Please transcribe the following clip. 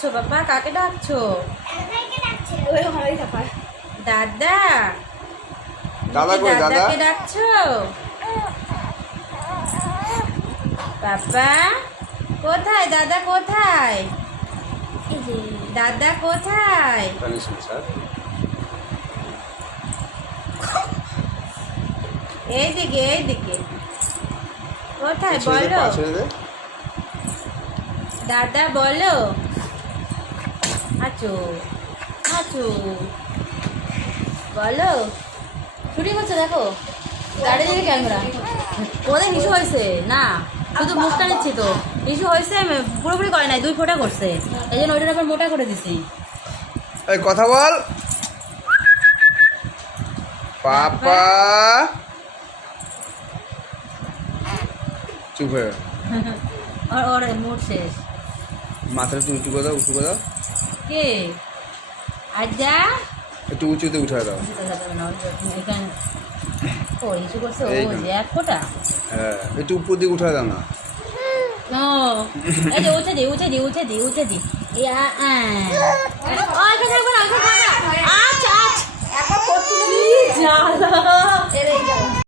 ডাকছো বাবা? কাকে ডাকছো? দাদা? দাদা কই দাদা? দাদাকে ডাকছো? বাবা কোথায়? দাদা কোথায়? দাদা কোথায়? স্যার এইদিকে এইদিকে। কোথায় বলো? দাদা বলো। আচো আচো বলো। শুটিং হচ্ছে দেখো, দাঁড়িয়ে দিকে ক্যামেরা। ওদের হিসু হয়েছে না, শুধু মুখটা নিচ্ছি তো। হিসু হয়েছে, পুরোপুরি করে নাই, 2 ফোঁটা করছে, এই জন্য ওইটার আবার মোটা করে দিছি। এই কথা বল পাপা। চুপ হয়ে ওর মুড শেষ। মাথাটা একটু উঁচু করে দাও, উঁচু করে দাও। কে আজা? একটু উঁচুতে উঠে দাও। ও হিসু করছে, ও এইখানে। যে 1 ফোঁটা। হ্যাঁ, একটু উপর দিকে উঠে দাও না। ও এই যে উঠে দি উঠে দি উঠে দি উঠে দি। ও এখানে থাকবে না, এখানে থাকবে না। আচ্ছা আচ্ছা। একবার করতে জ্বালা।